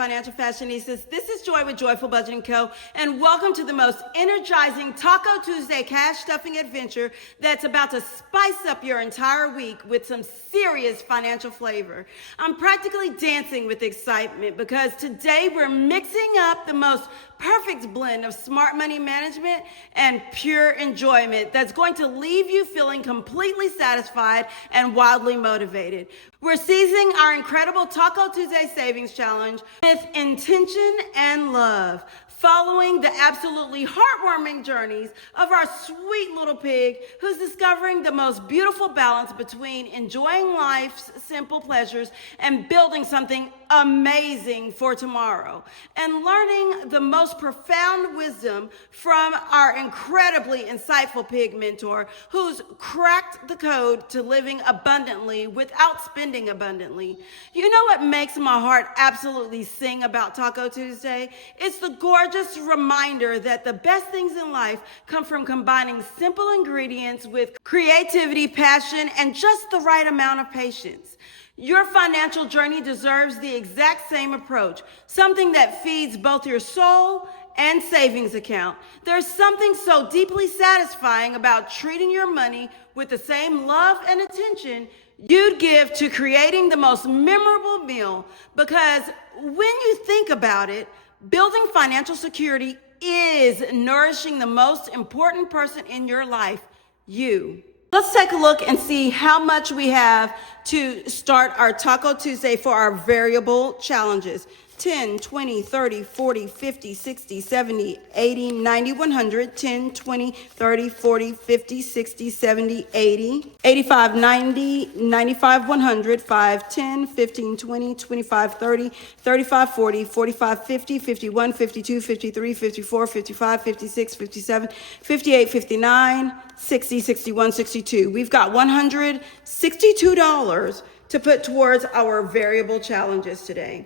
financial fashionistas. This is Joy with Joyful Budgeting Co. And welcome to the most energizing Taco Tuesday cash stuffing adventure that's about to spice up your entire week with some serious financial flavor. I'm practically dancing with excitement because today we're mixing up the most perfect blend of smart money management and pure enjoyment that's going to leave you feeling completely satisfied and wildly motivated. We're seizing our incredible Taco Tuesday Savings Challenge with intention and love, following the absolutely heartwarming journeys of our sweet little pig who's discovering the most beautiful balance between enjoying life's simple pleasures and building something amazing for tomorrow, and learning the most profound wisdom from our incredibly insightful pig mentor who's cracked the code to living abundantly without spending abundantly. You know what makes my heart absolutely sing about Taco Tuesday? It's the gorgeous reminder that the best things in life come from combining simple ingredients with creativity, passion, and just the right amount of patience. Your financial journey deserves the exact same approach, something that feeds both your soul and savings account. There's something so deeply satisfying about treating your money with the same love and attention you'd give to creating the most memorable meal, because when you think about it, building financial security is nourishing the most important person in your life, you. Let's take a look and see how much we have to start our Taco Tuesday for our variable challenges. 10, 20, 30, 40, 50, 60, 70, 80, 90, 100, 10, 20, 30, 40, 50, 60, 70, 80, 85, 90, 95, 100, 5, 10, 15, 20, 25, 30, 35, 40, 45, 50, 51, 52, 53, 54, 55, 56, 57, 58, 59, 60, 61, 62. We've got $162 to put towards our variable challenges today.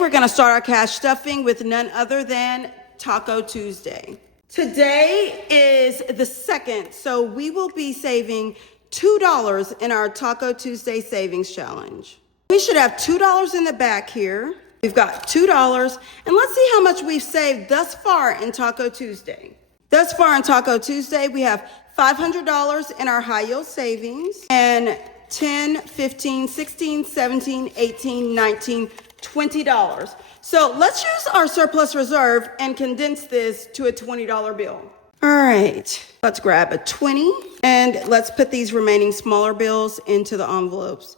We're going to start our cash stuffing with none other than Taco Tuesday. Today is the 2nd, so we will be saving $2 in our Taco Tuesday Savings Challenge. We should have $2 in the back here. We've got $2, and let's see how much we've saved thus far in Taco Tuesday. Thus far in Taco Tuesday, we have $500 in our high yield savings, and 10, 15, 16, 17, 18, 19, $20. So let's use our surplus reserve and condense this to a $20 bill. All right, let's grab a 20 and let's put these remaining smaller bills into the envelopes.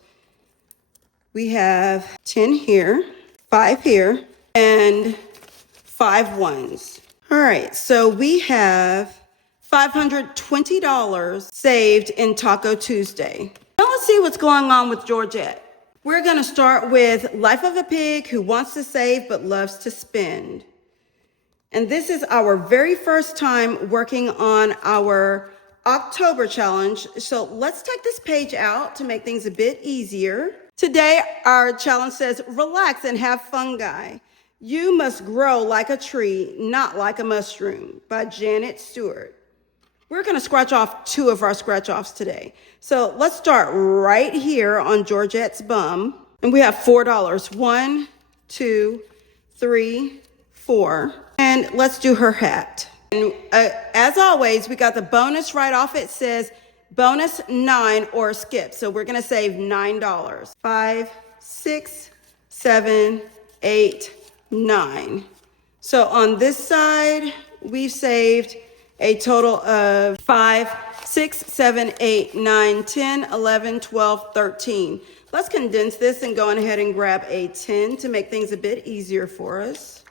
We have 10 here, 5 here, and 5 ones. All right, so we have $520 saved in Taco Tuesday. Now let's see what's going on with Georgette. We're going to start with Life of a Pig Who Wants to Save But Loves to Spend. And this is our very first time working on our October challenge. So let's take this page out to make things a bit easier. Today, our challenge says, relax and have fungi. You must grow like a tree, not like a mushroom, by Janet Stewart. We're going to scratch off 2 of our scratch offs today. So let's start right here on Georgette's bum. And we have $4. 1, 2, 3, 4. And let's do her hat. And as always, we got the bonus right off. It says bonus 9 or skip. So we're going to save $9. 5, 6, 7, 8, 9. So on this side, we've saved a total of 5, 6, 7, 8, 9, 10, 11, 12, 13. Let's condense this and go on ahead and grab a 10 to make things a bit easier for us.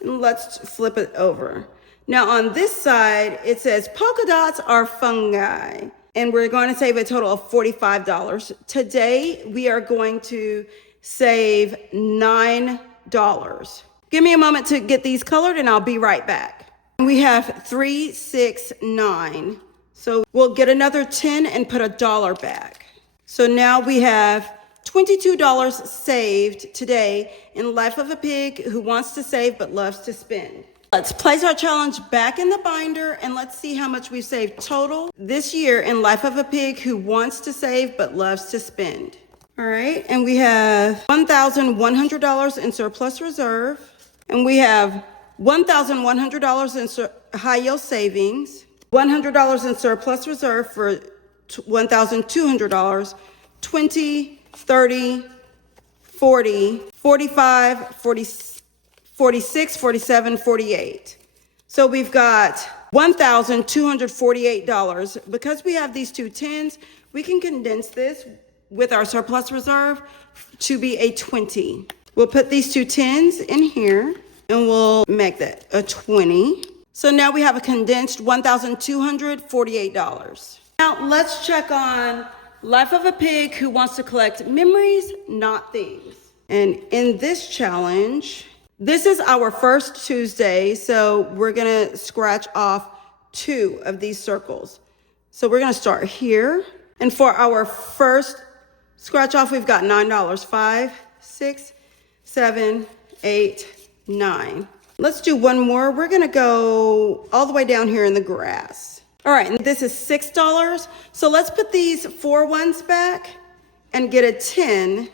And let's flip it over. Now on this side, it says polka dots are fungi. And we're going to save a total of $45. Today, we are going to save $9. Give me a moment to get these colored and I'll be right back. We have 3, 6, 9. So we'll get another 10 and put $1 back. So now we have $22 saved today in Life of a Pig Who Wants to Save But Loves to Spend. Let's place our challenge back in the binder and let's see how much we've saved total this year in Life of a Pig Who Wants to Save But Loves to Spend. All right, and we have $1,100 in surplus reserve, and we have $1,100 in high yield savings, $100 in surplus reserve for $1,200, 20, 30, 40, 45, 40, 46, 47, 48. So we've got $1,248. Because we have these two tens, we can condense this with our surplus reserve to be a 20. We'll put these two tens in here and we'll make that a 20. So now we have a condensed $1,248. Now let's check on Life of a Pig Who Wants to Collect Memories, Not Things. And in this challenge, this is our first Tuesday, so we're gonna scratch off 2 of these circles. So we're gonna start here. And for our first scratch off, we've got $9. 5, 6, 7, 8, 9. Let's do one more. We're gonna go all the way down here in the grass. All right, and this is $6. So let's put these 4 ones back and get a 10.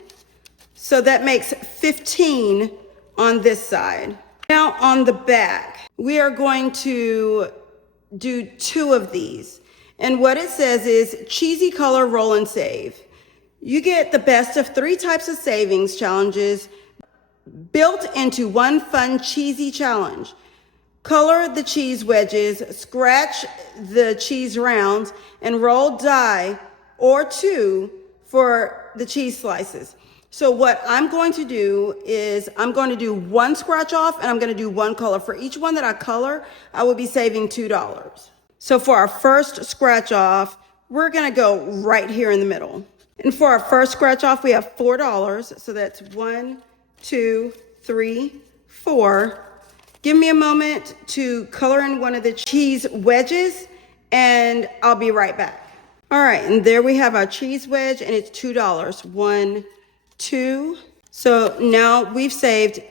So that makes 15 on this side. Now on the back, we are going to do 2 of these. And what it says is cheesy color roll and save. You get the best of 3 types of savings challenges built into one fun cheesy challenge. Color the cheese wedges, scratch the cheese rounds, and roll die or 2 for the cheese slices. So what I'm going to do is I'm going to do 1 scratch off and I'm going to do 1 color. For each one that I color, I will be saving $2. So for our first scratch off, we're going to go right here in the middle. And for our first scratch off, we have $4. So that's 1, 2, 3, 4. Give me a moment to color in one of the cheese wedges and I'll be right back. All right, and there we have our cheese wedge and it's $2. 1, 2. So now we've saved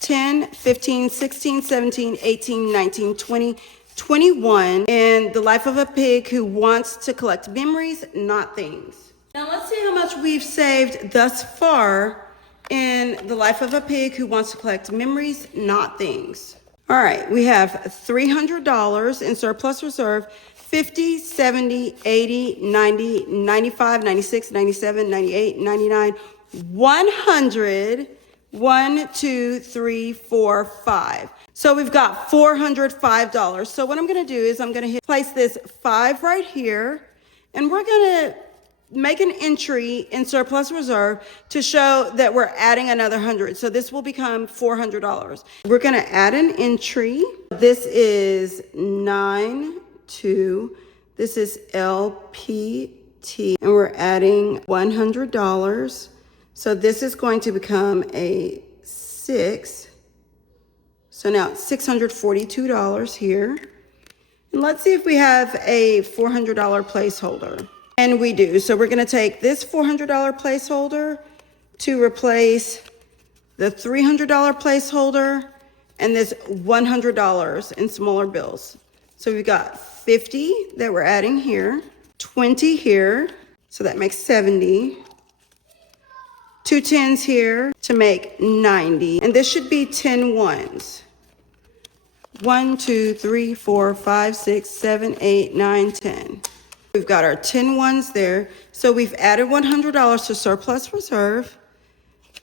10, 15, 16, 17, 18, 19, 20, 21 in the Life of a Pig Who Wants to Collect Memories, Not Things. Now let's see how much we've saved thus far in the Life of a Pig Who Wants to Collect Memories, Not Things. All right, we have $300 in surplus reserve, 50, 70, 80, 90, 95, 96, 97, 98, 99, 100, 1, 2, 3, 4, 5. So we've got $405. So what I'm gonna do is I'm gonna place this 5 right here, and we're gonna make an entry in surplus reserve to show that we're adding another 100. So this will become $400. We're gonna add an entry. This is 9, 2. This is LPT, and we're adding $100. So this is going to become a 6. So now it's $642 here. And let's see if we have a $400 placeholder. And we do. So we're going to take this $400 placeholder to replace the $300 placeholder and this $100 in smaller bills. So we've got 50 that we're adding here, 20 here, so that makes 70. 2 10s here to make 90. And this should be 10 ones. 1, 2, 3, 4, 5, 6, 7, 8, 9, 10. We've got our 10 ones there. So we've added $100 to surplus reserve.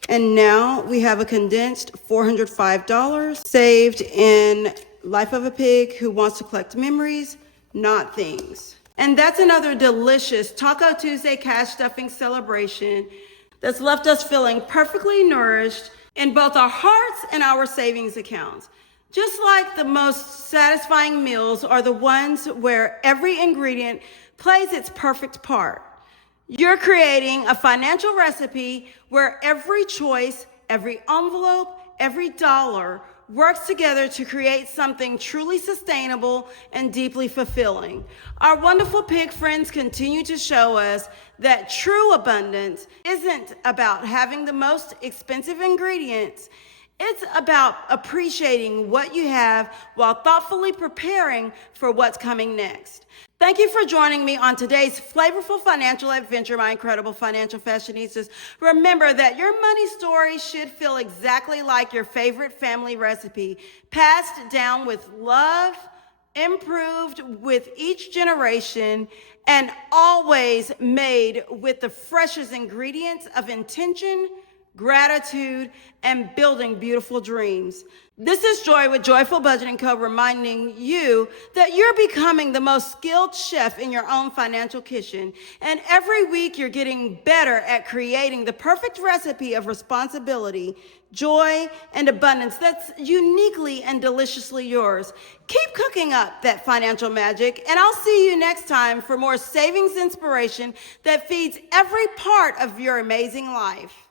And now we have a condensed $405 saved in Life of a Pig Who Wants to Collect Memories, Not Things. And that's another delicious Taco Tuesday cash stuffing celebration that's left us feeling perfectly nourished in both our hearts and our savings accounts. Just like the most satisfying meals are the ones where every ingredient plays its perfect part. You're creating a financial recipe where every choice, every envelope, every dollar works together to create something truly sustainable and deeply fulfilling. Our wonderful pig friends continue to show us that true abundance isn't about having the most expensive ingredients. It's about appreciating what you have while thoughtfully preparing for what's coming next. Thank you for joining me on today's flavorful financial adventure, my incredible financial fashionistas. Remember that your money story should feel exactly like your favorite family recipe, passed down with love, improved with each generation, and always made with the freshest ingredients of intention, gratitude, and building beautiful dreams. This is Joy with Joyful Budgeting Co. reminding you that you're becoming the most skilled chef in your own financial kitchen. And every week you're getting better at creating the perfect recipe of responsibility, joy, and abundance that's uniquely and deliciously yours. Keep cooking up that financial magic, and I'll see you next time for more savings inspiration that feeds every part of your amazing life.